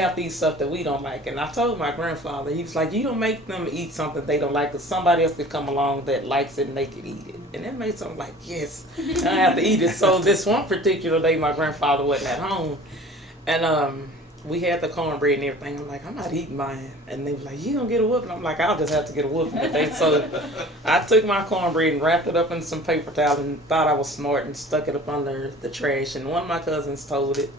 have to eat stuff that we don't like. And I told my grandfather, he was like, you don't make them eat something they don't like, because somebody else could come along that likes it and they could eat it. And that made something like, yes, I have to eat it. So this one particular day, my grandfather wasn't at home. And we had the cornbread and everything. I'm like, I'm not eating mine. And they was like, you gonna get a whooping? I'm like, I'll just have to get a whooping today. So I took my cornbread and wrapped it up in some paper towel and thought I was smart and stuck it up under the trash. And one of my cousins told it.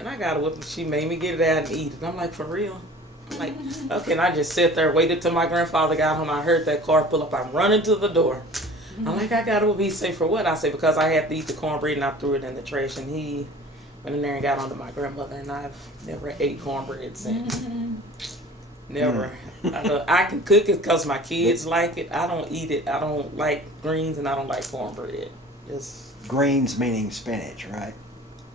And I got a whooping. She made me get it out and eat it. And I'm like, for real? I'm like, okay. And I just sat there, waited till my grandfather got home. I heard that car pull up. I'm running to the door. I'm like, I got a whooping. He say, for what? I say, because I had to eat the cornbread and I threw it in the trash. And he went in there and got onto my grandmother, and I've never ate cornbread since. Never. I can cook it because my kids like it. I don't eat it. I don't like greens, and I don't like cornbread. Just greens meaning spinach, right?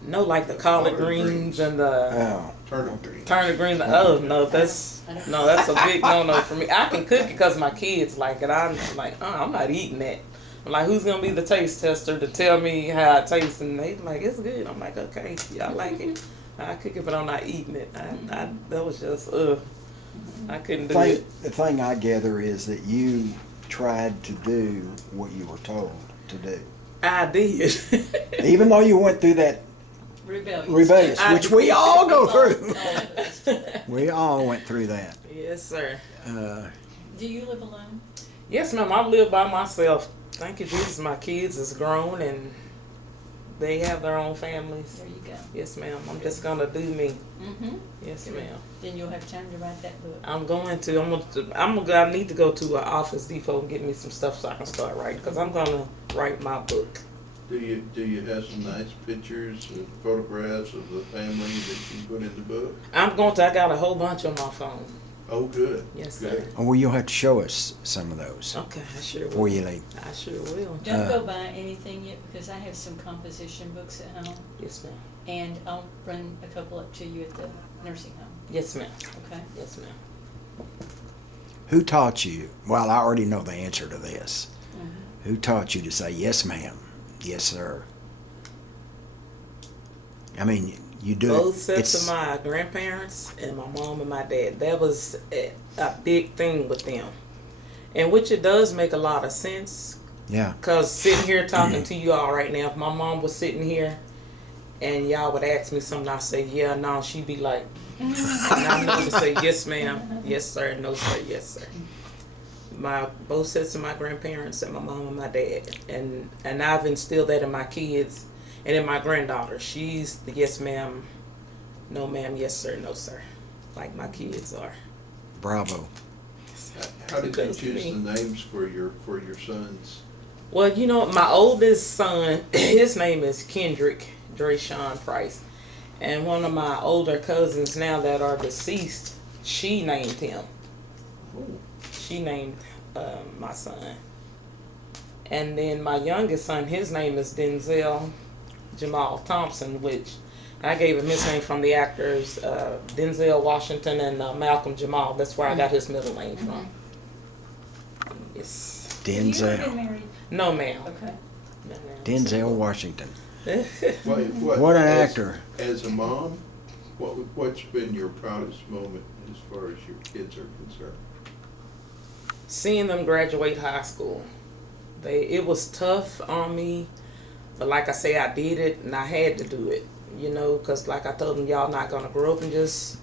No, like the collard greens and the Turnip greens. turnip greens. Oh no, that's a big no for me. I can cook it because my kids like it. I'm like, I'm not eating that. I'm like, who's gonna be the taste tester to tell me how it tastes? And they like, it's good. I'm like, okay, yeah, I like it. I cook it, but I'm not eating it. That was just I couldn't do it. The thing I gather is that you tried to do what you were told to do. I did. Even though you went through that rebellious, which we all go through. We all went through that. Yes, sir. Do you live alone? Yes, ma'am. I live by myself. Thank you, Jesus. My kids is grown and they have their own families. There you go. Yes, ma'am. I'm just gonna do me. Yes, ma'am. Then you'll have time to write that book. I'm going to. I need to go to Office Depot and get me some stuff so I can start writing, because I'm gonna write my book. Do you have some nice pictures and photographs of the family that you put in the book? I got a whole bunch on my phone. Oh, good. Yes, Good. sir. Well, you'll have to show us some of those Okay, I sure will. before you leave. I sure will. Don't go buy anything yet, because I have some composition books at home, Yes, ma'am. and I'll run a couple up to you at the nursing home. Yes, ma'am. Okay? Yes, ma'am. Who taught you? Well, I already know the answer to this. Who taught you to say yes, ma'am, yes, sir? I mean, you do Both it. sets It's, of my grandparents and my mom and my dad. That was a big thing with them, and which it does make a lot of sense. yeah. Cause sitting here talking to you all right now, if my mom was sitting here, and y'all would ask me something, I say yeah, no, she'd be like, and I know to say yes, ma'am, yes, sir, no, sir, yes, sir. Both sets of my grandparents and my mom and my dad, and I've instilled that in my kids. And in my granddaughter, she's the yes ma'am, no ma'am, yes sir, no sir, like my kids are. Bravo. How did you Because choose me. the names for your sons? Well, my oldest son, his name is Kendrick Drayshawn Price, and one of my older cousins now that are deceased, she named him. She named my son, and then my youngest son, his name is Denzel Jamal Thompson, which I gave him his name from the actors Denzel Washington and Malcolm Jamal. That's where I got his middle name from. Yes. Have you ever been Denzel. married? No, ma'am. Okay. No, ma'am. Denzel Washington. What an as- actor. As a mom, what's been your proudest moment as far as your kids are concerned? Seeing them graduate high school. It was tough on me, but like I say, I did it and I had to do it, because like I told them, y'all not gonna grow up and just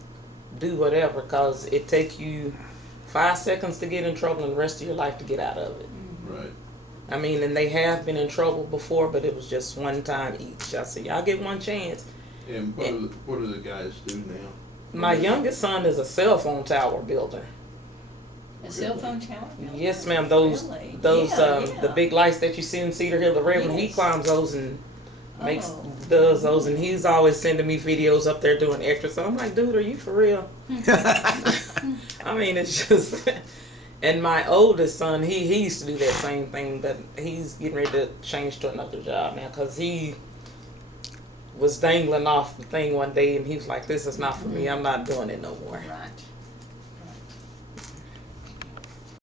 do whatever, because it take you 5 seconds to get in trouble and the rest of your life to get out of it. Right. I mean, and they have been in trouble before, but it was just one time each. I said, y'all get one chance. And what do the guys do now? My youngest son is a cell phone tower builder. A cell phone tower? Yes, ma'am. Those Really? the big lights that you see in Cedar Hill, the red one. He Yes. climbs those and Oh. does those, and he's always sending me videos up there doing extra. So I'm like, dude, are you for real? I mean, it's just. And my oldest son, he used to do that same thing, but he's getting ready to change to another job now, because he was dangling off the thing one day, and he was like, "This is not for me. I'm not doing it no more." Right.